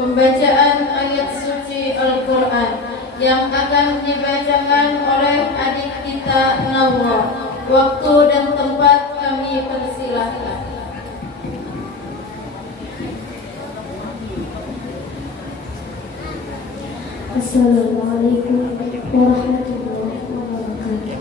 Pembacaan ayat suci Al-Quran yang akan dibacakan oleh adik kita Nawwa. Waktu dan tempat kami persilahkan. Assalamualaikum warahmatullahi wabarakatuh.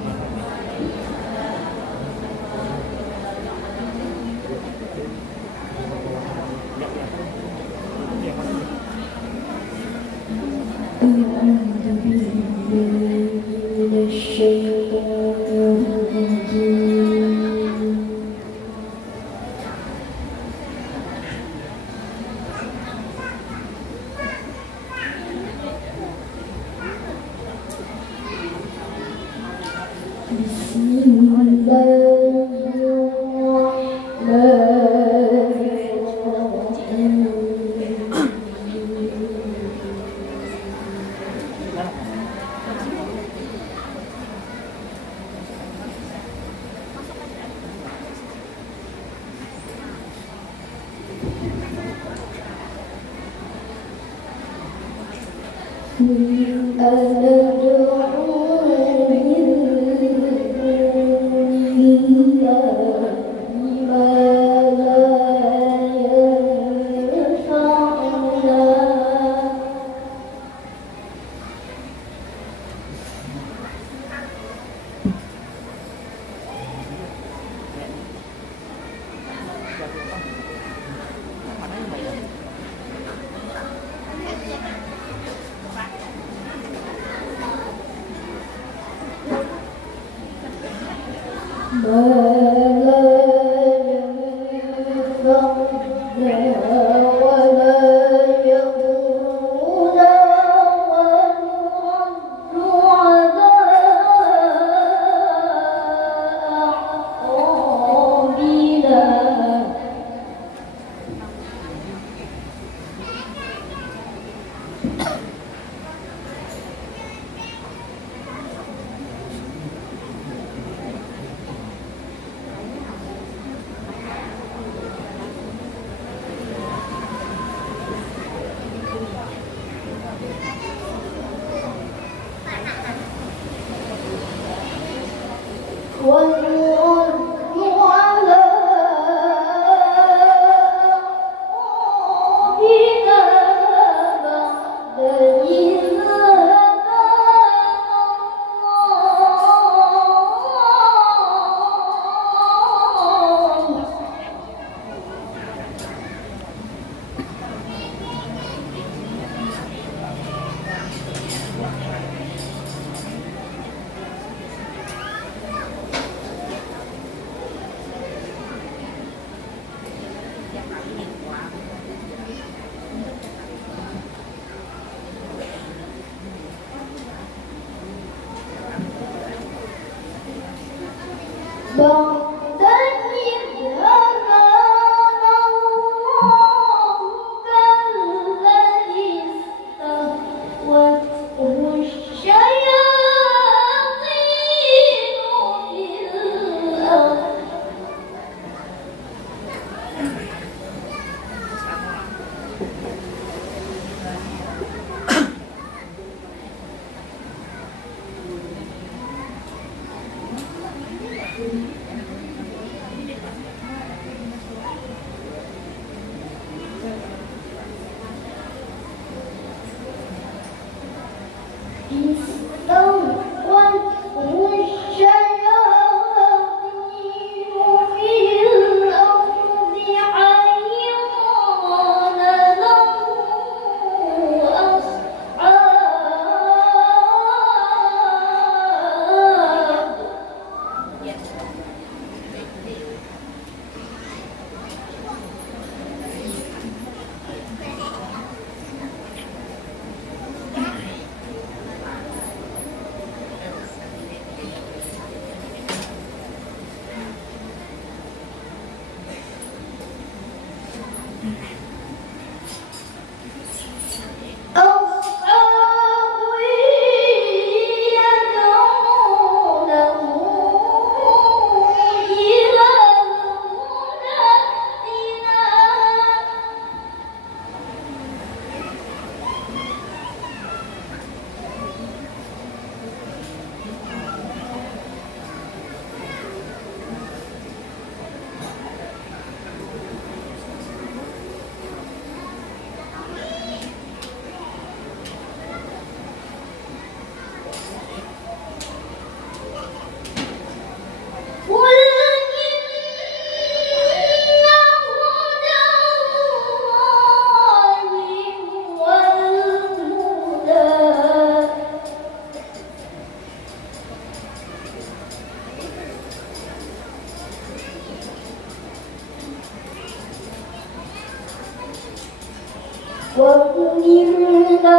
وأمرنا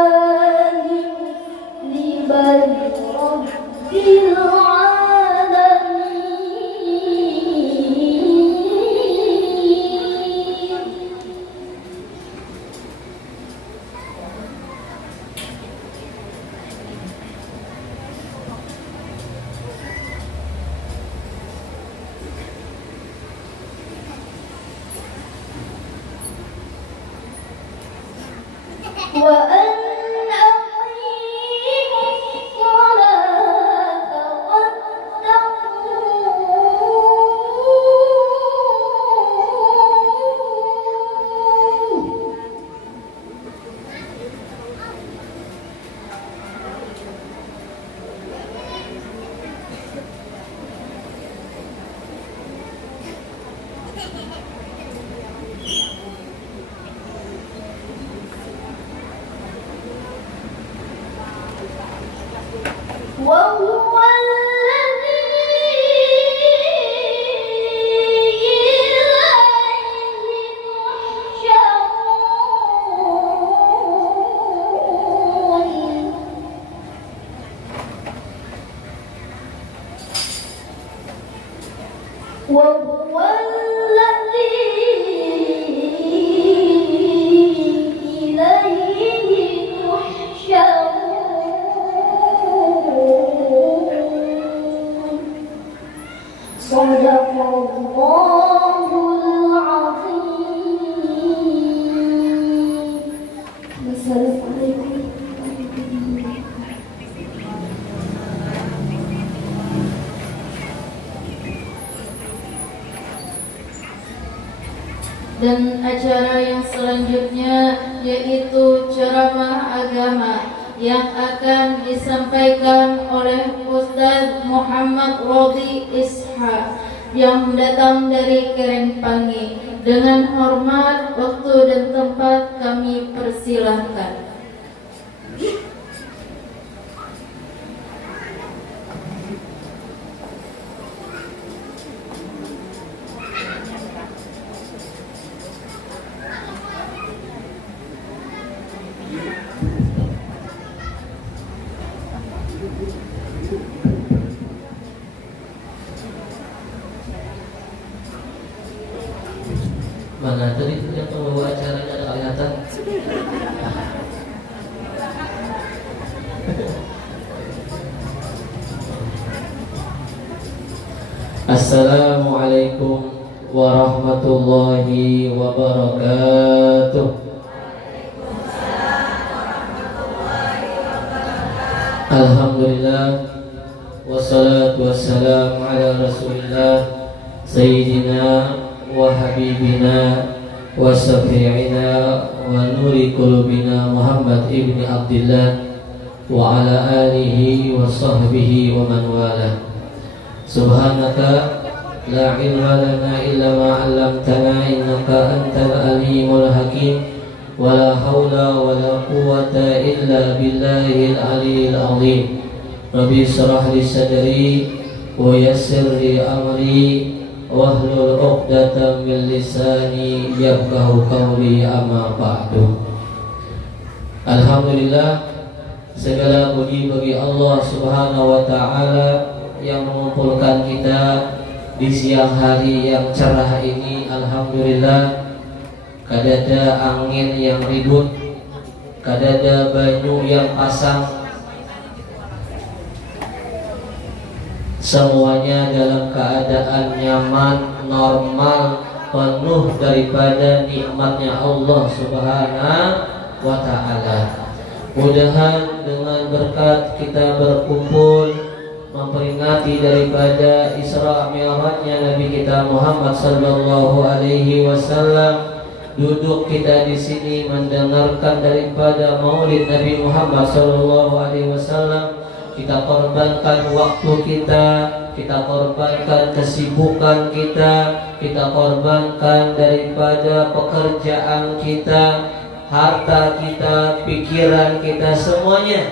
لنسلم لرب العالمين. وأن أقيموا الصلاة واتقوه. وهو الذي إليه تحشرون. وهو الذي إليه تحشرون. صدق الله العظيم. السلام عليكم. Dan acara yang selanjutnya yaitu ceramah agama yang akan disampaikan oleh Ustaz Muhammad Rodi Ishaq yang datang dari Kerengpangi. Dengan hormat, waktu dan tempat kami persilahkan. Mana tadi yang pembawa acaranya ada kelihatan? Assalamualaikum warahmatullahi wabarakatuh. Alhamdulillah, wassalatu wassalamu ala rasulillah Sayyidina wa habibina wa syafi'ina wa nuri qulubina Muhammad ibni Abdillah wa ala alihi wa sahbihi wa man wala. Subhanaka la ilma lana illa ma 'allamtana innaka antal alimul hakim wa la haula wa la quwwata illa billahil aliyyil azim. Rabbi shrah li sadri wa yassir li amri wahlul 'uqdatam min lisani yafqahu qawli, amma ba'du. Alhamdulillah, segala puji bagi Allah Subhanahu wa taala yang mengumpulkan kita di siang hari yang cerah ini. Alhamdulillah, kadada angin yang ribut, kadada banyu yang pasang, semuanya dalam keadaan nyaman, normal, penuh daripada nikmatnya Allah Subhanahu wa ta'ala. Mudahan dengan berkat kita berkumpul memperingati daripada Isra Mi'rajnya Nabi kita Muhammad sallallahu alaihi wasallam, duduk kita di sini mendengarkan daripada Maulid Nabi Muhammad sallallahu alaihi wasallam. Kita korbankan waktu kita korbankan kesibukan kita korbankan daripada pekerjaan kita, harta kita, pikiran kita, semuanya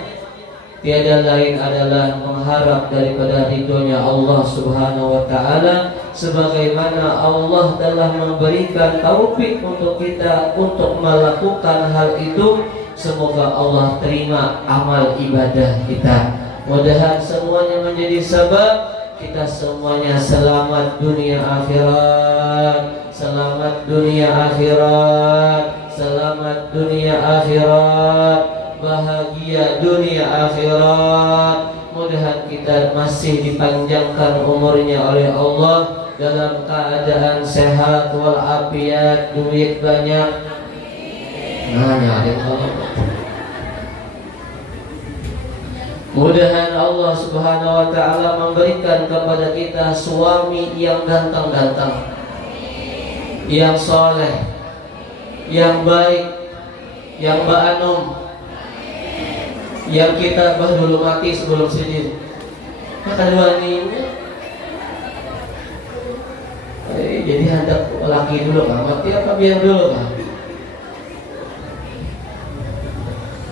tiada lain adalah mengharap daripada ridhonya Allah Subhanahu wa ta'ala. sebagaimana Allah telah memberikan taufik untuk kita untuk melakukan hal itu. Semoga Allah terima amal ibadah kita. Mudah-mudahan semuanya menjadi sebab kita semuanya selamat dunia akhirat, selamat dunia akhirat, selamat dunia akhirat, bahagia dunia akhirat. Mudah-mudahan kita masih dipanjangkan umurnya oleh Allah dalam keadaan sehat walafiat, duit banyak. Mudah-mudahan Allah Subhanahu wa taala memberikan kepada kita suami yang ganteng-ganteng, yang soleh, yang baik, yang ba'anum, yang kita dulu mati sebelum sini. Kata dua ini, jadi hendak laki dulu kan, mati apa biar dulu kan?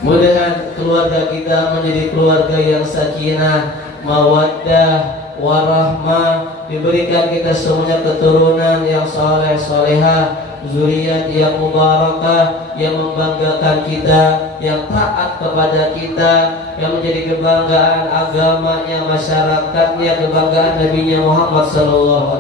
Mudah-mudahan keluarga kita menjadi keluarga yang sakinah, mawaddah, warahmah. Diberikan kita semuanya keturunan yang soleh, solehah, zuriat yang mubarakah, yang membanggakan kita, yang taat kepada kita, yang menjadi kebanggaan agamanya, masyarakatnya, kebanggaan Nabi Muhammad SAW.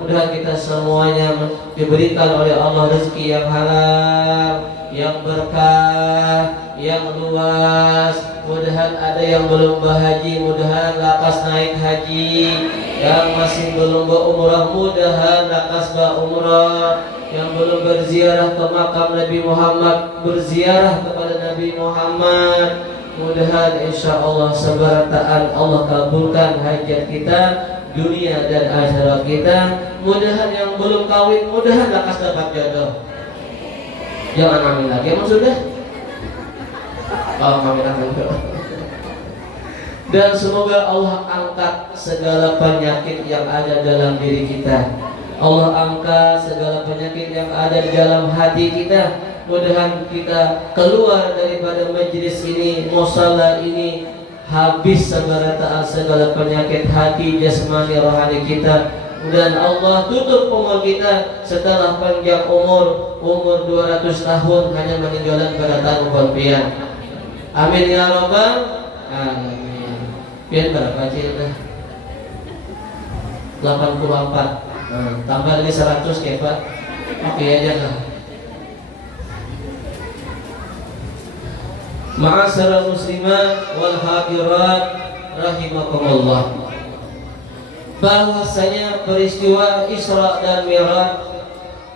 Mudah kita semuanya diberikan oleh Allah rezeki yang halal, yang berkah, yang luas. Mudahan ada yang belum berhaji, mudahan lakas naik haji. Yang masih belum berumrah, mudahan lakas berumrah. Yang belum berziarah ke makam Nabi Muhammad, berziarah kepada Nabi Muhammad. Mudahan insyaallah sebarataan Allah kabulkan hajat kita dunia dan akhirat kita. Mudahan yang belum kawin, mudahan lakas dapat jodoh. Jangan amin lagi, emang sudah? Oh, amin amin. Dan semoga Allah angkat segala penyakit yang ada dalam diri kita. Allah angkat segala penyakit yang ada di dalam hati kita. Mudahan kita keluar daripada majlis ini, musala ini, habis segala penyakit hati, jasmani, rohani kita. Dan Allah tutup umur kita setelah panjang umur 200 tahun hanya meninggalan pada tahun pian. Amin ya rabbal alamin. Pian berapa aja dah? 84. Tambah lagi 100 ya Pak. Oke aja lah. Ma'asyiral muslimat wal hadirat rahimakumullah. Bahwasanya peristiwa Isra dan Mi'raj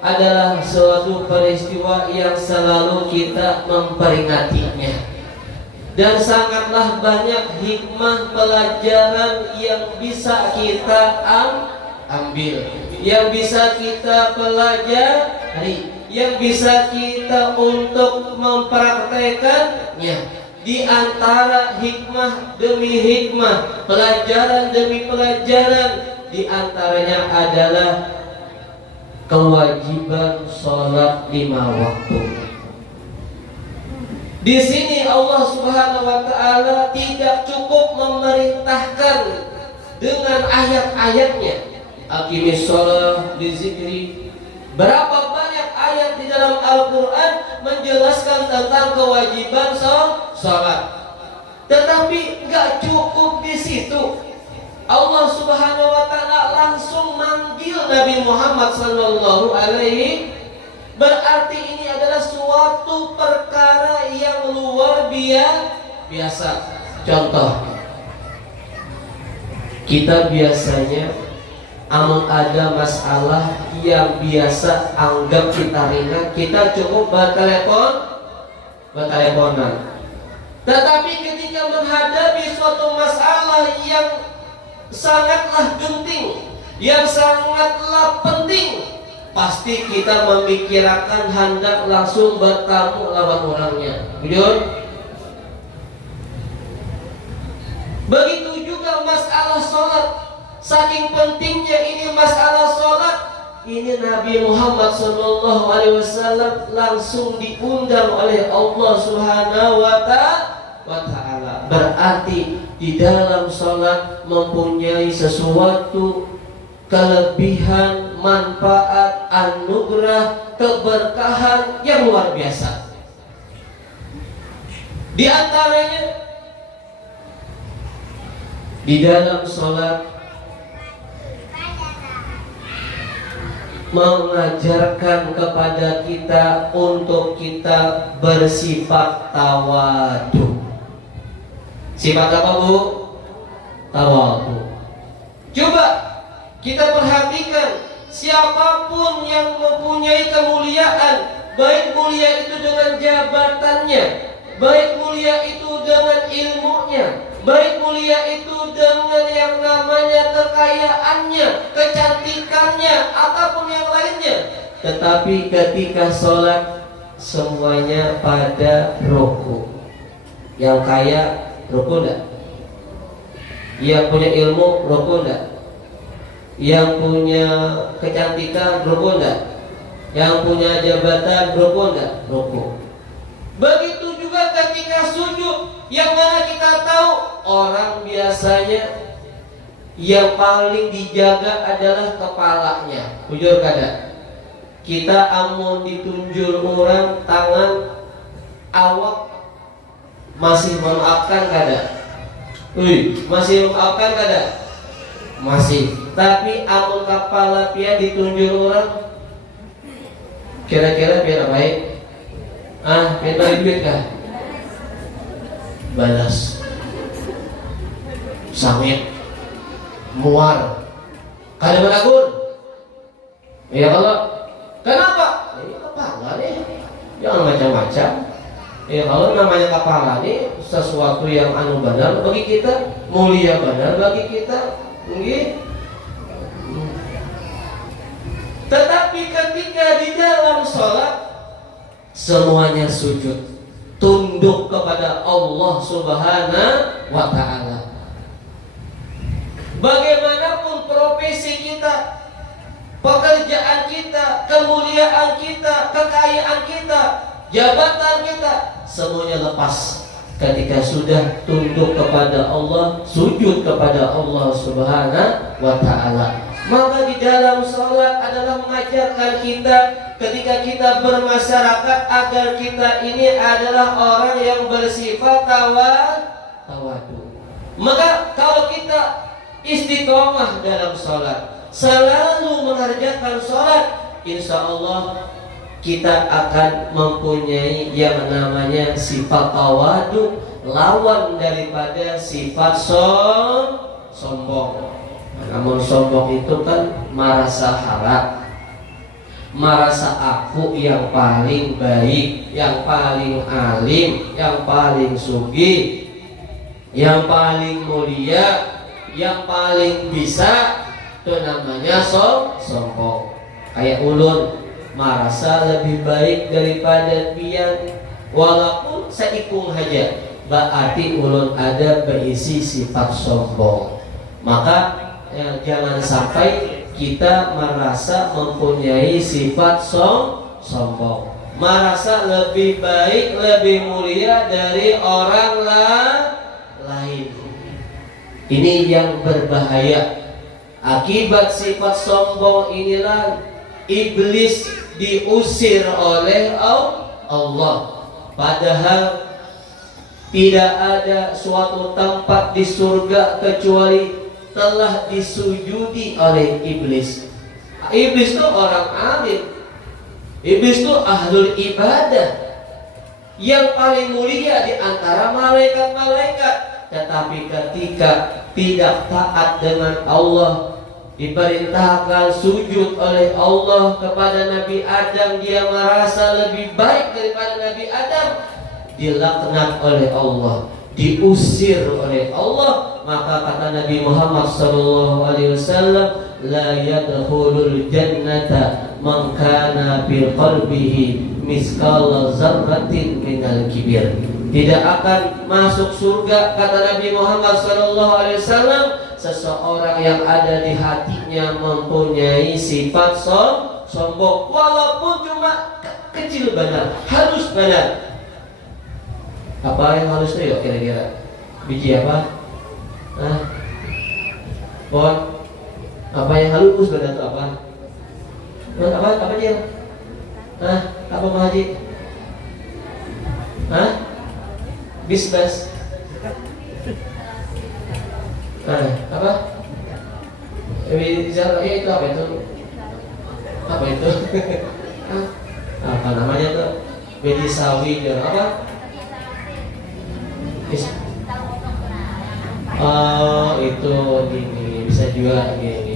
adalah suatu peristiwa yang selalu kita memperingatinya, dan sangatlah banyak hikmah pelajaran yang bisa kita ambil, yang bisa kita pelajari, yang bisa kita untuk mempraktekannya. Di antara hikmah demi hikmah, pelajaran demi pelajaran, di antaranya adalah kewajiban sholat 5 waktu. Di sini Allah Subhanahu wa taala tidak cukup memerintahkan dengan ayat-ayatnya. Aqimis sholat li zikri. Berapa banyak ayat di dalam Al-Quran menjelaskan tentang kewajiban sholat. Tetapi nggak cukup di situ. Allah Subhanahu wa taala langsung manggil Nabi Muhammad sallallahu alaihi. Berarti ini adalah suatu perkara yang luar biasa. Contoh, kita biasanya amun ada masalah yang biasa anggap kita ringan, kita cukup berteleponan. Tetapi ketika menghadapi suatu masalah yang sangatlah genting, yang sangatlah penting, pasti kita memikirkan hendak langsung bertemu lawan orangnya. Begitu juga masalah sholat. Saking pentingnya ini masalah sholat, ini Nabi Muhammad SAW langsung diundang oleh Allah Subhanahu wa taala. Berarti di dalam sholat mempunyai sesuatu kelebihan, manfaat, anugerah, keberkahan yang luar biasa. Di antaranya di dalam sholat mengajarkan kepada kita untuk kita bersifat tawadu. Sifat apa, Bu? Tawadu. Coba kita perhatikan, siapapun yang mempunyai kemuliaan, baik mulia itu dengan jabatannya, baik mulia itu dengan ilmunya, baik mulia itu dengan yang namanya kekayaannya, kecantikannya, ataupun yang lainnya. Tetapi ketika sholat semuanya pada ruku. Yang kaya ruku enggak? Yang punya ilmu ruku enggak? Yang punya kecantikan ruku enggak? Yang punya jabatan ruku enggak? Ruku. Begitu juga ketika sujud, yang mana kita tahu orang biasanya yang paling dijaga adalah kepalanya. Jujur kada? Kita amun ditunjul orang tangan awak masih memaafkan kada? Masih memaafkan kada? Masih. Tapi amun kepala pia ditunjul orang, kira-kira biar baik. Biar duit kah? Balas, samit, muar, kada menagur. Ya kalau kenapa? Ini kepala nih, jangan macam-macam. Ya kalau namanya kepala nih sesuatu yang anu benar bagi kita, mulia benar bagi kita, mungkin. Tetapi ketika di dalam sholat semuanya sujud, tunduk kepada Allah Subhanahu wa ta'ala. Bagaimanapun profesi kita, pekerjaan kita, kemuliaan kita, kekayaan kita, jabatan kita, semuanya lepas ketika sudah tunduk kepada Allah, sujud kepada Allah Subhanahu wa ta'ala. Maka di dalam sholat adalah mengajarkan kita ketika kita bermasyarakat agar kita ini adalah orang yang bersifat tawadu. Maka kalau kita istiqomah dalam sholat, selalu mengerjakan sholat, insya Allah kita akan mempunyai yang namanya sifat tawadu, lawan daripada sifat sombong. Namun sombong itu kan merasa harap, merasa aku yang paling baik, yang paling alim, yang paling sugih, yang paling mulia, yang paling bisa. Itu namanya sombong. Kayak ulun merasa lebih baik daripada pian, walaupun seikung saja, berarti ulun ada berisi sifat sombong. Maka jangan sampai kita merasa mempunyai sifat sombong, merasa lebih baik, lebih mulia dari orang lain. Ini yang berbahaya. Akibat sifat sombong inilah iblis diusir oleh Allah. Padahal tidak ada suatu tempat di surga kecuali telah disujudi oleh iblis. Iblis itu orang alim, iblis itu ahlul ibadah, yang paling mulia di antara malaikat-malaikat. Tetapi ketika tidak taat dengan Allah, diperintahkan sujud oleh Allah kepada Nabi Adam, dia merasa lebih baik daripada Nabi Adam, dilaknat oleh Allah, diusir oleh Allah. Maka kata Nabi Muhammad SAW, la yadkhulul jannata man kana fi qalbihi miskal zarratin minal kibir. Tidak akan masuk surga, kata Nabi Muhammad SAW, seseorang yang ada di hatinya mempunyai sifat sombong, walaupun cuma kecil benar, halus benar. Apa yang halus itu yuk kira-kira? Biji apa? Pohon? Apa yang halus badan itu apa? Apa aja? Hah? Apa Pak Haji? Hah? Bisbas. Apa? Ya itu apa itu? Apa itu? Apa namanya tuh? Bedi sawi apa? Oh itu gini bisa juga gini.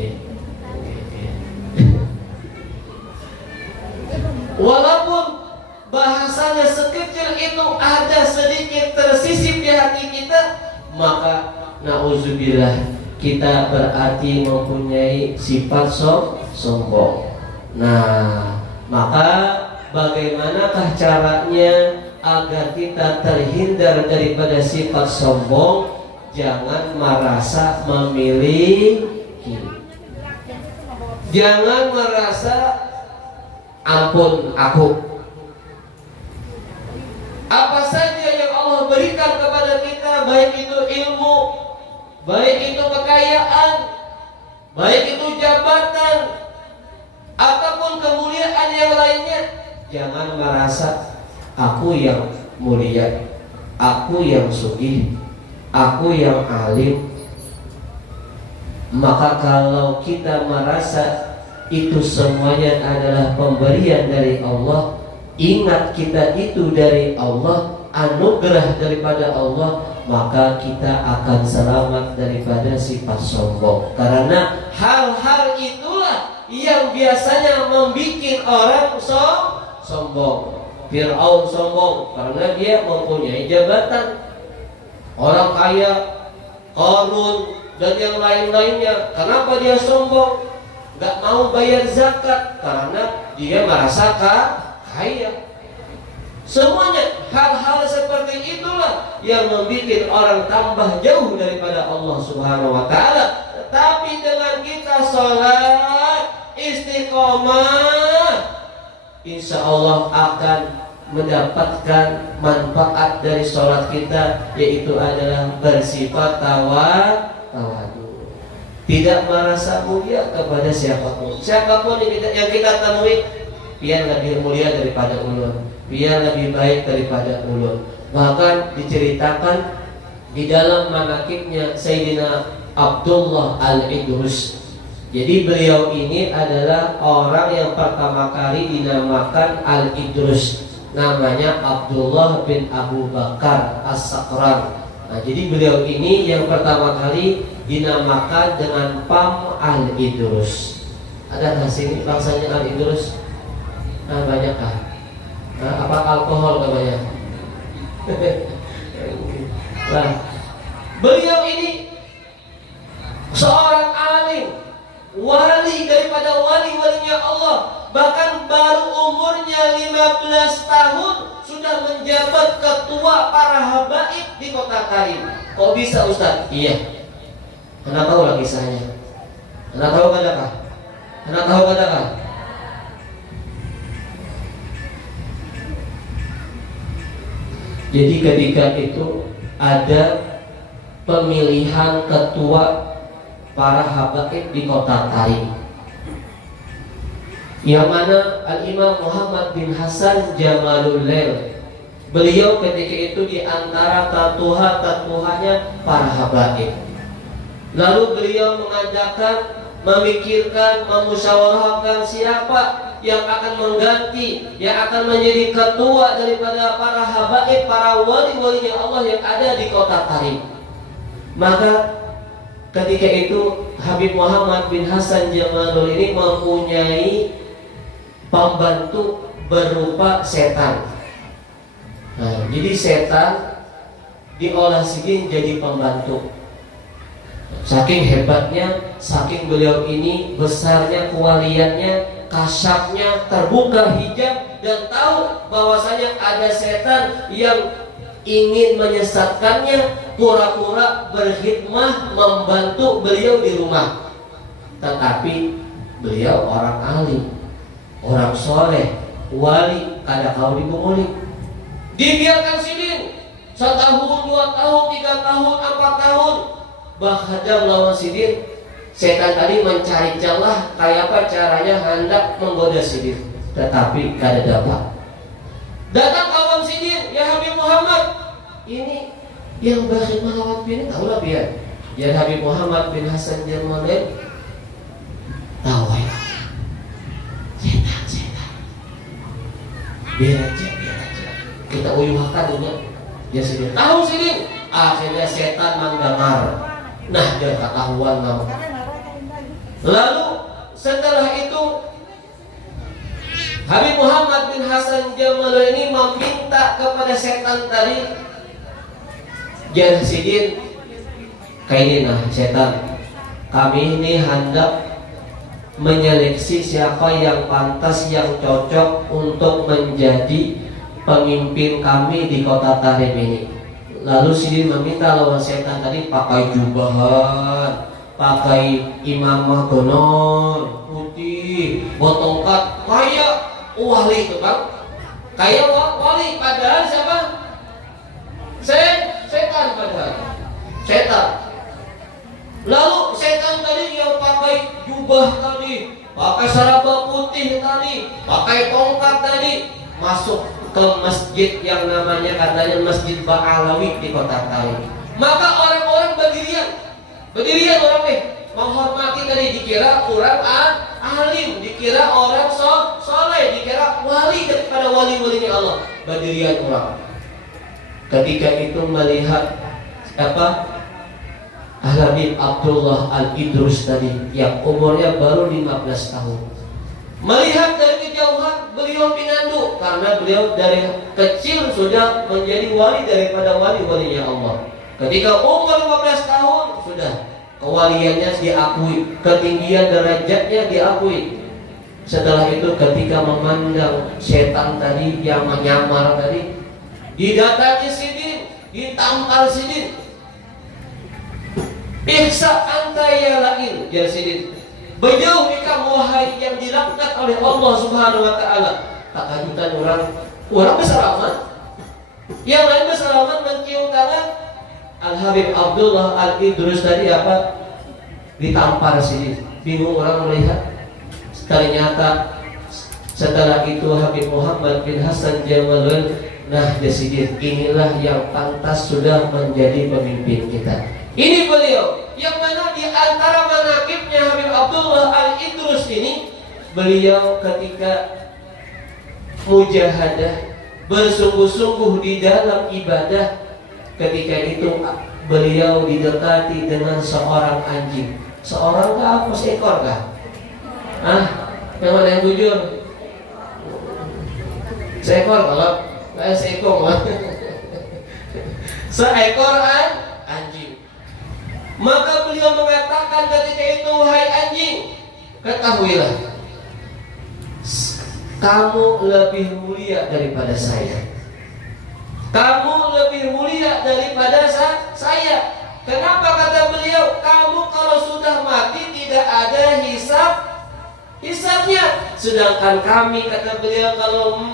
Walaupun bahasanya sekecil itu ada sedikit tersisip di hati kita, maka nauzubillah kita berarti mempunyai sifat sombong. Nah, maka bagaimanakah caranya agar kita terhindar daripada sifat sombong? Jangan merasa memiliki. Jangan merasa ampun aku. Apa saja yang Allah berikan kepada kita, baik itu ilmu, baik itu kekayaan, baik itu jabatan, ataupun kemuliaan yang lainnya, jangan merasa aku yang mulia, aku yang sugih, aku yang alim. Maka kalau kita merasa itu semuanya adalah pemberian dari Allah, ingat kita itu dari Allah, anugerah daripada Allah, maka kita akan selamat daripada sifat sombong. Karena hal-hal itulah yang biasanya membuat orang sombong. Fir'aun sombong karena dia mempunyai jabatan. Orang kaya, Qarun dan yang lain-lainnya, kenapa dia sombong? Gak mau bayar zakat karena dia merasa kaya. Semuanya hal-hal seperti itulah yang membuat orang tambah jauh daripada Allah Subhanahu wa taala. Tetapi dengan kita sholat istiqomah, insya Allah akan mendapatkan manfaat dari sholat kita, yaitu adalah bersifat tawadu, tidak merasa mulia kepada siapapun yang kita temui. Dia lebih mulia daripada ulun, dia lebih baik daripada ulun. Bahkan diceritakan di dalam manaqibnya Sayyidina Abdullah Al-Idrus. Jadi beliau ini adalah orang yang pertama kali dinamakan Al-Idrus. Namanya Abdullah bin Abu Bakar As-Sakran. Nah, jadi beliau ini yang pertama kali dinamakan dengan Pam Al-Idrus. Ada nggak sini bangsanya Al-Idrus? Nah, banyakkah? Nah, apa alkohol namanya? Nah, beliau ini seorang alim, wali daripada wali-walinya Allah. Bahkan baru umurnya 15 tahun sudah menjabat ketua para habaib di kota Tarim. Kok bisa Ustaz? Iya. Anda tahu lah kisahnya. Anda tahu kadakah? Anda tahu kadakah? Jadi ketika itu ada pemilihan ketua para habaib di kota Tarim, yang mana Al-Imam Muhammad bin Hasan Jamalul Lail, beliau ketika itu di antara tatuha-tatuhanya para habaib. Lalu beliau mengadakan, memikirkan, memusyawarahkan siapa yang akan mengganti, yang akan menjadi ketua daripada para habaib, para wali-walinya Allah yang ada di kota Tarim. Maka ketika itu Habib Muhammad bin Hasan Jamalul ini mempunyai pembantu berupa setan. Nah, jadi setan diolah sidin jadi pembantu. Saking hebatnya, saking beliau ini besarnya kewaliannya, kasyafnya, terbuka hijab dan tahu bahwasanya ada setan yang ingin menyesatkannya, pura-pura berkhidmah membantu beliau di rumah. Tetapi beliau orang alim, orang soleh, wali, kada kau dibunguli. Dibiarkan sidin 1 tahun, 2 tahun, 3 tahun, 4 tahun, bahkan lawan sidin Setan tadi mencari celah kayak apa caranya hendak menggoda Sidin, tetapi kada dapat. Datang kawan Sidin, ya Habib Muhammad, ini yang bakhil melawan bin tahu lah biar. Ya Habib Muhammad bin Hasan Jalalain tahu ya. Setan. Biar aja. Kita uyuhkan dunia. Ya Sidin. Tahu Sidin. Akhirnya setan menggamar. Nah dia ketahuan nama. Lalu setelah itu Habib Muhammad bin Hasan Jalalain ini meminta kepada setan tadi, ya Sidin, kayak ini nah setan, kami ini hendak menyeleksi siapa yang pantas, yang cocok untuk menjadi pemimpin kami di kota Tarim ini. Lalu Sidin meminta lawan setan tadi pakai jubahan, pakai imamah gonor putih, botongkat kayak wali itu bang, kayak wali, padahal siapa? Setan padahal setan. Lalu setan tadi yang pakai jubah tadi, pakai seraba putih tadi, pakai tongkat tadi, masuk ke masjid yang namanya katanya Masjid Ba'alawi di kota Tarim. Maka orang-orang berdirian orang menghormati tadi, dikira orang alim, dikira orang soleh, dikira wali daripada wali-walinya Allah. Berdirian orang. Ketika itu melihat apa? Habib Abdullah Al-Idrus tadi yang umurnya baru 15 tahun. Melihat dari kejauhan beliau pinandu karena beliau dari kecil sudah menjadi wali daripada wali-walinya Allah. Ketika umur 15 tahun sudah kewaliannya diakui, ketinggian derajatnya diakui. Setelah itu ketika memandang setan tadi yang menyamar tadi, didatangi Sidin, ditampar Sidin. Ihsa anta ya lain, ya Sidin. Beliau kamu wahai yang dilaknat oleh Allah Subhanahu wa taala. Tak kajutan orang bersalaman. Yang lain bersalaman mencium tangan. Al-Habib Abdullah Al-Idrus tadi apa? Ditampar Sidin. Bingung orang melihat. Ternyata setelah itu Habib Muhammad bin Hasan Jalalain, nah Sidin, inilah yang pantas sudah menjadi pemimpin kita. Ini beliau yang mana di antara manaqibnya Habib Abdullah Al-Idrus ini, beliau ketika mujahadah bersungguh-sungguh di dalam ibadah, ketika itu beliau didekati dengan seorang anjing. Seorang kah apa seekor kah? Yang mana yang jujur? Seekor kalau seekor seekor anjing. Maka beliau mengatakan ketika itu, wahai anjing, ketahuilah, kamu lebih mulia daripada saya. Kamu lebih mulia daripada saya. Kenapa kata beliau? Kamu kalau sudah mati tidak ada hisabnya. Sedangkan kami, kata beliau, kalau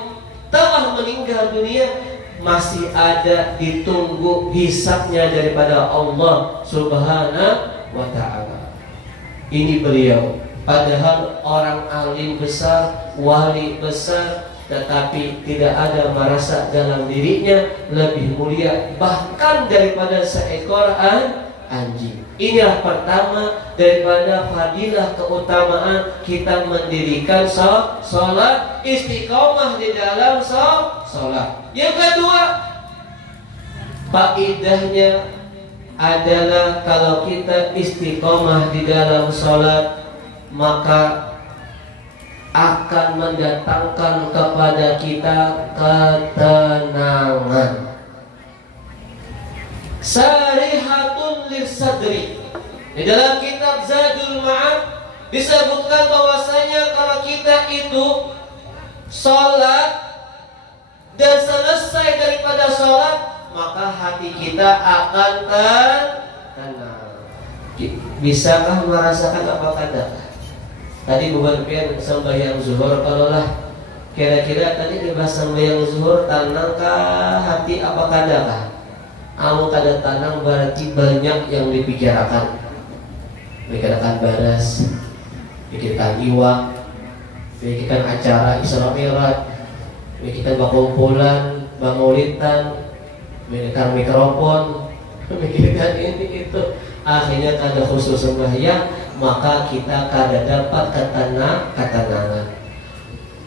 telah meninggal dunia masih ada ditunggu hisabnya daripada Allah Subhanahu wa ta'ala. Ini beliau, padahal orang alim besar, wali besar, tetapi tidak ada merasa dalam dirinya lebih mulia bahkan daripada seekor anjing. Inilah pertama daripada fadilah keutamaan kita mendirikan sholat, istiqomah di dalam sholat. Yang kedua, faedahnya adalah kalau kita istiqomah di dalam sholat, maka akan mendatangkan kepada kita ketenangan. Sarihatun lisadri. Di dalam kitab Zadul Ma'ad disebutkan bahwasanya kalau kita itu sholat dan selesai daripada sholat, maka hati kita akan tenang. Bisakah merasakan apa kata? Tadi beberapa sembahyang zuhur, kalau lah kira-kira tadi dibahas sembahyang zuhur, tenangkah hati apa kadakah? Kalau kada tenang berarti banyak yang dipikirkan. bikinkan baras, bikinkan iwak, bikinkan acara Isra Mi'raj, bikinkan kumpulan, bangulitan, bikinkan mikrofon, bikinkan ini itu. Akhirnya kada khusus sembahyang, maka kita kada dapat ketenangan.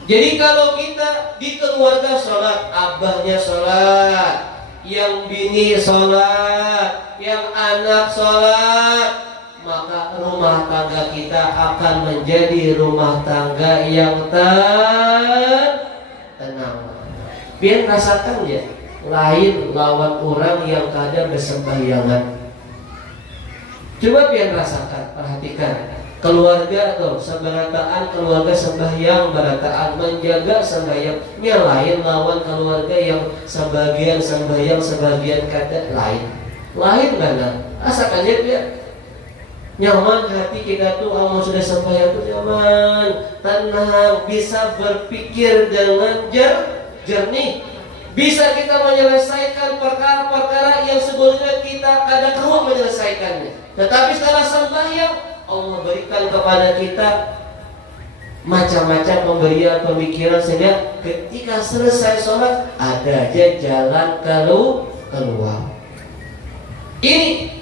Jadi kalau kita di keluarga sholat, abahnya sholat, yang bini sholat, yang anak sholat, maka rumah tangga kita akan menjadi rumah tangga yang tenang. Biar rasakan ya, lain lawan orang yang kada bersembahyangan. Coba biar rasakan, perhatikan. Keluarga tuh seberataan, keluarga sembahyang berataan, menjaga sembahyangnya lain lawan keluarga yang sebagian sembahyang sebagian kada lain mana. Rasakan aja biar nyaman hati kita tuh. Kalau sudah sembahyang tuh nyaman, tenang, bisa berpikir dengan jernih. Bisa kita menyelesaikan perkara-perkara yang sebelumnya kita kada tahu menyelesaikannya. Tetapi setelah sembahyang, Allah berikan kepada kita macam-macam pemberian pemikiran sehingga ketika selesai sholat ada aja jalan keluar. Ini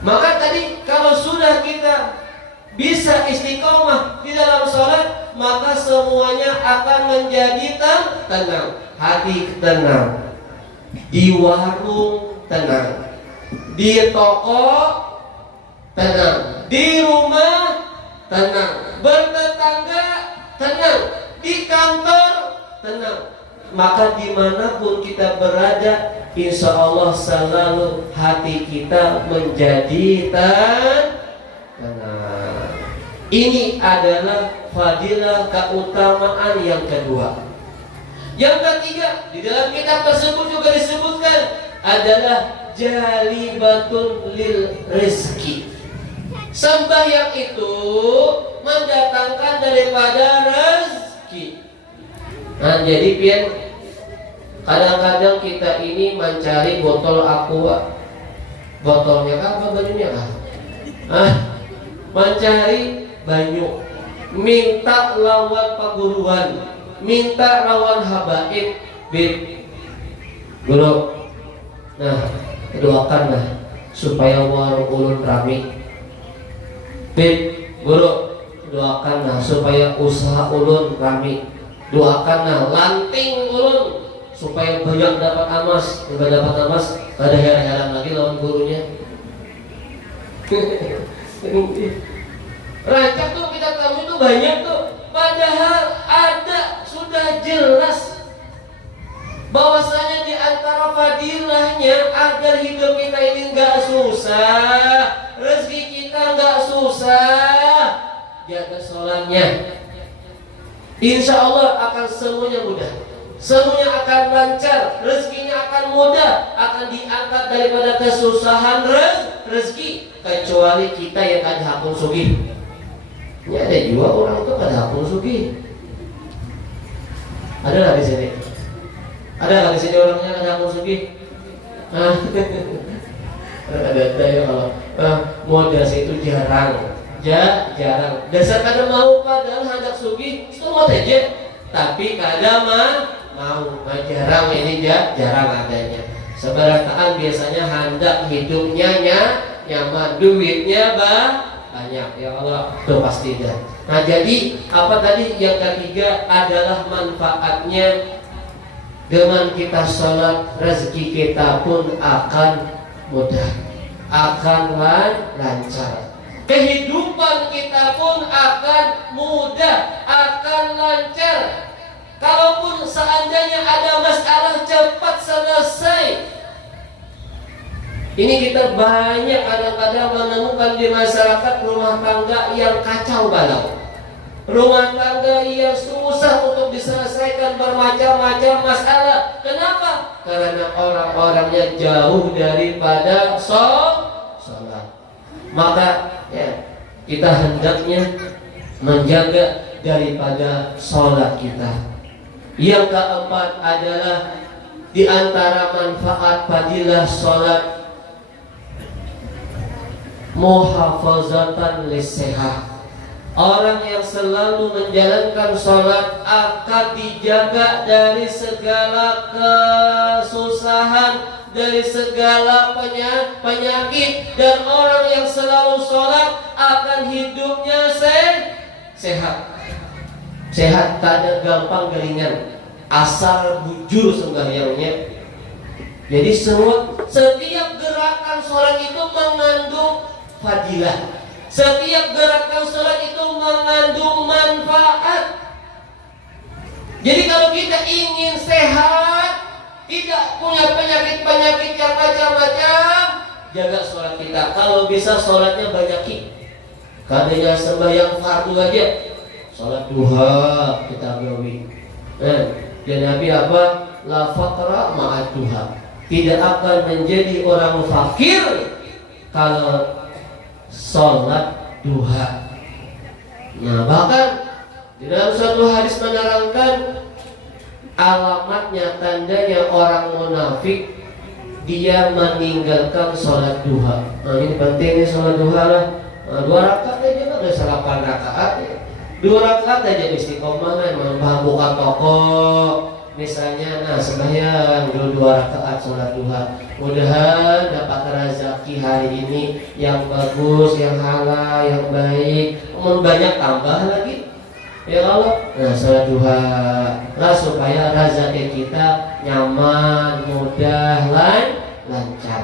maka tadi kalau sudah kita bisa istiqomah di dalam sholat, maka semuanya akan menjadi tenang. Hati tenang, di warung tenang, di toko tenang, di rumah tenang, bertetangga tenang, di kantor tenang. Maka dimanapun kita berada, insya Allah selalu hati kita menjadi tenang. Ini adalah fadilah keutamaan yang kedua. Yang ketiga, di dalam kitab tersebut juga disebutkan adalah jalibatun lil rizki. Sembahyang itu mendatangkan daripada rezeki. Nah, jadi pian kadang-kadang kita ini mencari botol aqua. Botolnya apa, bajunya apa? Mencari banyu, minta lawan paguruan, minta lawan habaib, bib, guru. Nah, doakanlah supaya warung ulun rame. Bib, guru, doakanlah supaya usaha ulun rame. Doakanlah lanting ulun supaya banyak dapat amas. Jika dapat amas, ada heran-heran lagi lawan gurunya. Rancak tuh kita tahu itu banyak tuh. Padahal ada sudah jelas bahwasanya di antara fadilahnya agar hidup kita ini nggak susah, rezeki kita nggak susah, jaga sholatnya. Insya Allah akan semuanya mudah, semuanya akan lancar, rezekinya akan mudah, akan diangkat daripada kesusahan rezeki. Kecuali kita yang ada hakun sugih. Ini ada juga orang itu kada hakun sugih. Ada nggak di sini? Ada nggak di sini orangnya kada hakun sugih? Ada ya kalau modal itu jarang. Jarang. Dasar kada mau padahal hendak sugih, itu mau aja. Tapi kada mau. Jarang ini jarang adanya. Seberataan biasanya hendak hidupnya nyaman, duitnya banyak. Ya Allah, itu pasti dah. Nah, jadi apa tadi yang ketiga adalah manfaatnya dengan kita sholat, rezeki kita pun akan mudah, akan lancar. Kehidupan kita pun akan mudah, akan lancar. Kalaupun seandainya ada masalah cepat selesai. Ini kita banyak kadang-kadang menemukan di masyarakat rumah tangga yang kacau balau, rumah tangga yang susah untuk diselesaikan bermacam-macam masalah. Kenapa? Karena orang-orangnya jauh daripada sholat. Maka ya, kita hendaknya menjaga daripada sholat kita. Yang keempat adalah di antara manfaat fadilah sholat, muhafazatan lisehat. Orang yang selalu menjalankan sholat akan dijaga dari segala kesusahan, dari segala penyakit. Dan orang yang selalu sholat akan hidupnya sehat. Sehat, tak ada gampang gelingan, asal bujur sembahyangnya. Jadi setiap gerakan sholat itu mengandung fadilah. Setiap gerakan sholat itu mengandung manfaat. Jadi kalau kita ingin sehat, tidak punya penyakit-penyakit yang macam-macam, jaga sholat kita. Kalau bisa sholatnya banyakin. Kadang sembahyang fardu aja, sholat duha kita gawi. Dan Nabi apa? La faqra ma'ad duha. Tidak akan menjadi orang fakir kalau sholat duha. Nah, bahkan di dalam suatu hadis menerangkan alamatnya, tandanya orang munafik, dia meninggalkan sholat duha. Nah, ini penting nih sholat duha lah. Nah, 2 rakaat aja kan udah 8 rakaat ya. 2 rakaat aja istiqomah kan, buka toko misalnya. Nah, sembahyang 2 rakaat sholat duha. Mudahan dapat rezeki hari ini yang bagus, yang halal, yang baik. Banyak tambah lagi, ya Allah. Nah, sholat duha lah supaya rezeki kita nyaman, mudah, lancar.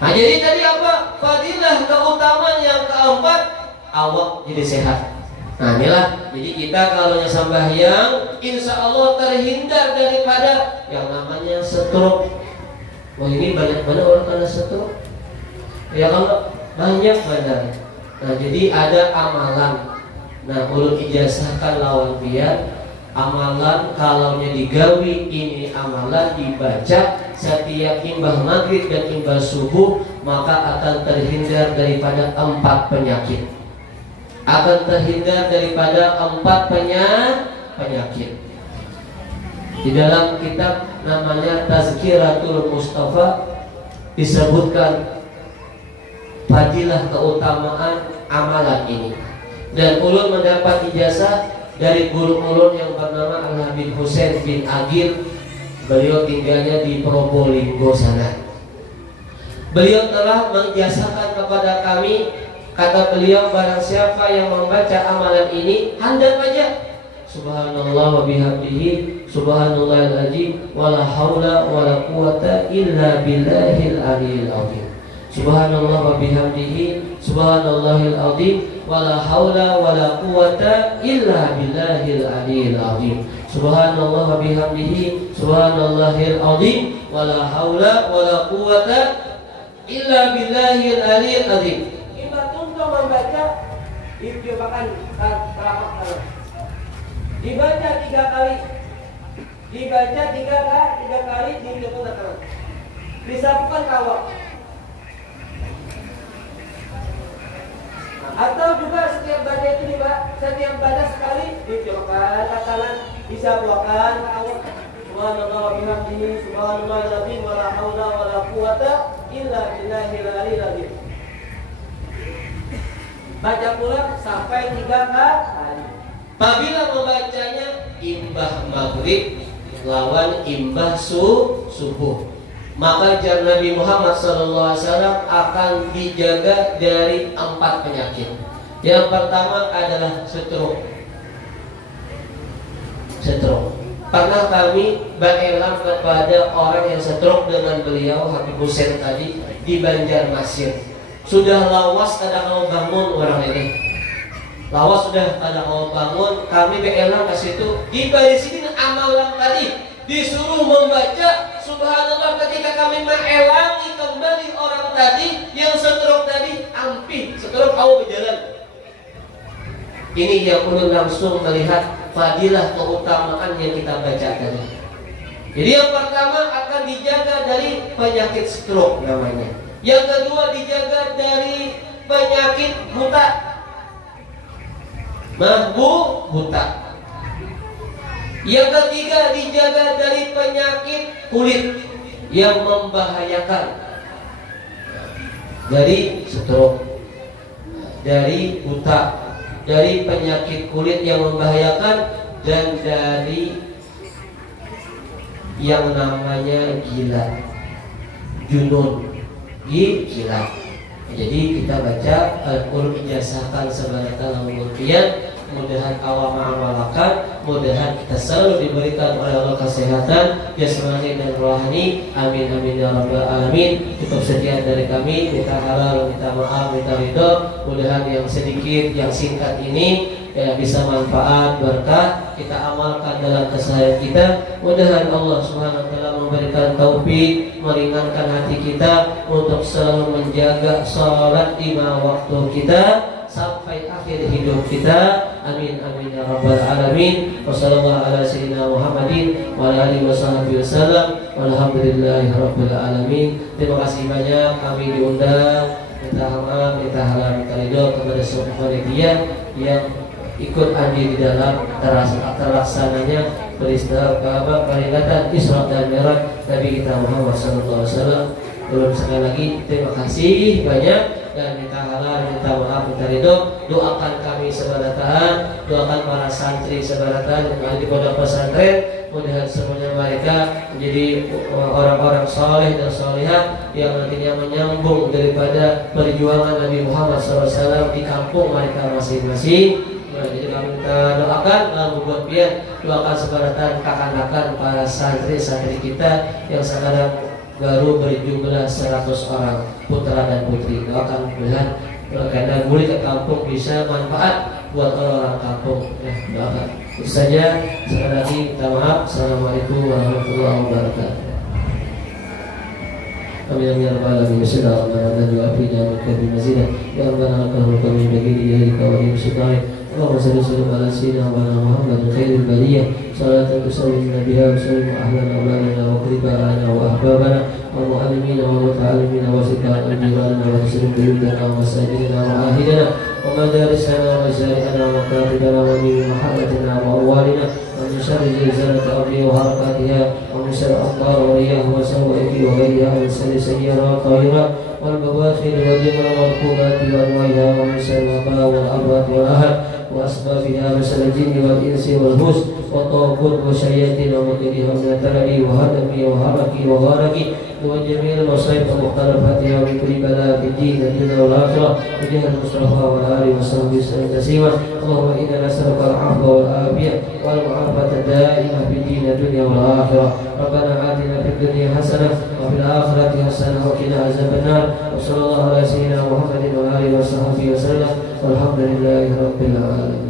Nah, jadi tadi apa? Fadilah, keutamaan yang keempat, awak jadi sehat. Nah, inilah, jadi kita kalau sembahyang, insya Allah terhindar daripada yang namanya stroke. Wah, ini banyak banget orang kena stroke. Ya kalau banyak benar. Nah, jadi ada amalan. Nah, ulun ijazahkan lawan biar amalan kalaunya digawi, ini amalan dibaca setiap imbah maghrib dan imbah subuh, maka akan terhindar daripada 4 penyakit. Akan terhindar daripada 4 penyakit. Di dalam kitab namanya Tazkiratul Mustafa disebutkan fadilah keutamaan amalan ini. Dan ulun mendapat ijazah dari guru ulun yang bernama Al-Habib Husain bin Agil. Beliau tinggalnya di Probolinggo sana. Beliau telah mengijazakan kepada kami, kata beliau, barang siapa yang membaca amalan ini, handap aja subhanallah wa bihamdihi subhanallahil azim wala haula wala quwata illa billahil aliyil azim. Subhanallah wa bihamdihi subhanallahil azim wala haula wala quwata illa billahil aliyil azim. Subhanallah wa bihamdihi subhanallahil azim wala haula wala quwata illa billahil aliyil azim. Kita untuk membaca dicobakan terapak dibaca 3 kali, dibaca 3 kali, dicobakan disapukan kawak. Atau juga setiap baca itu setiap baca sekali dicobakan kanan, disapukan kawak. Subhanallah wa bihamdihi subhanallahil azim wala haula wala quwata illa billahil aliyil azim. Baca pula sampai 3 kali. Apabila membacanya imbah maghrib lawan imbah subuh, maka jar Nabi Muhammad SAW akan dijaga dari 4 penyakit. Yang pertama adalah stroke. Pernah kami berelam kepada orang yang stroke dengan beliau Habib Husain tadi di Banjarmasin. Sudah lawas kada mau bangun orang ini. Lawas sudah kada mau bangun, kami berelam ke situ. Di sini amalan tadi disuruh membaca subhanallah. Ketika kami mengelangi kembali orang tadi yang stroke tadi, ampih stroke kau berjalan. Ini yang perlu langsung melihat fadilah keutamaan yang kita baca tadi. Jadi yang pertama akan dijaga dari penyakit stroke namanya. Yang kedua dijaga dari penyakit buta. Buta. Yang ketiga dijaga dari penyakit kulit yang membahayakan. dari stroke, dari buta, dari penyakit kulit yang membahayakan, dan dari yang namanya gila, junun, gila. Jadi kita baca Al-Qur'an ijazahkan sebaratan al-murfian. Mudahan awam amalakan, mudahan kita selalu diberikan oleh Allah kesehatan jasmani dan rohani. Amin amin ya rabbal alamin. Cukup sekian dari kami. Minta halal, minta maaf, minta ridho. Mudahan yang sedikit, yang singkat ini ya bisa manfaat, berkah, kita amalkan dalam keseharian kita. Mudahan Allah Subhanahu wa taala memberikan taufik, meringankan hati kita untuk selalu menjaga salat 5 waktu kita sampai akhir hidup kita. Amin amin ya rabbal alamin. Wassallallahu ala sayyidina Muhammadin wa ala alihi wasallam. Walhamdulillahi rabbil alamin. Terima kasih banyak kami diundang. Minta maaf, minta halal, minta ridho kepada seluruh panitia yang ikut andil di dalam terlaksananya peringatan Isra dan Mi'raj Nabi kita Muhammad sallallahu alaihi wasallam. Belum sekali lagi terima kasih banyak dan minta halal, minta maaf, minta ridho. Doakan kami sebaratan, doakan para santri sebaratan yang ada di pondok pesantren. Mudah semuanya mereka menjadi orang-orang soleh dan solehah yang nantinya menyambung daripada perjuangan Nabi Muhammad SAW di kampung mereka masing-masing. Jadi kami kita doakan membuat biar doakan sebaratan kakak-kakak para santri-santri kita yang sekarang baru berjumlah 100 orang putra dan putri. Doakan mudah dan boleh ke kampung bisa manfaat buat orang-orang kampung. Ya, doakan. Itu saja. Sekali lagi minta maaf. Assalamualaikum warahmatullahi wabarakatuh. Amin ya rabbal alamin. Bismillahirrahmanirrahim. Wa fi jannati mazida. Ya rabbana lakal mulku min ba'di yahdika wa yushrik. اللهم صل وسلم على سيدنا محمد خير البرية صلاة تسلمنا بها وسلم أهلنا وأولادنا وقربائنا وأحبابنا والمعلمين والمتعلمين وسكان أميرنا وتسلم بيوتنا ومساجدنا وعاهدنا ومدارسنا ومشاريعنا ومكاتبنا ومن محبتنا وأموالنا ومن شر زلزلة الأرض وحركاتها ومن شر الأمطار والرياح والسوائق وغيرها ومن شر سيارة طائرة والبواخر والجمر والركوبات وأنواعها ومن شر الوباء والأمراض والأهل وأسبابها مثل الجن والإنس والهوس والطاغوت والشياطين ومكرها من الدرر وهدم وهرك وغارك وجميع المصائب ومختلفاتها من كل بلاء في الدين والدنيا والآخرة بجاه المصطفى والآل وصحبه وسلم تسليما. اللهم إنا نسألك العفو والعافية والمعافاة الدائمة في الدين والدنيا والآخرة. ربنا آتنا في الدنيا حسنة وفي الآخرة حسنة وقنا عذاب النار. وصلى الله على سيدنا محمد وآله وصحبه وسلم والحمد لله رب العالمين.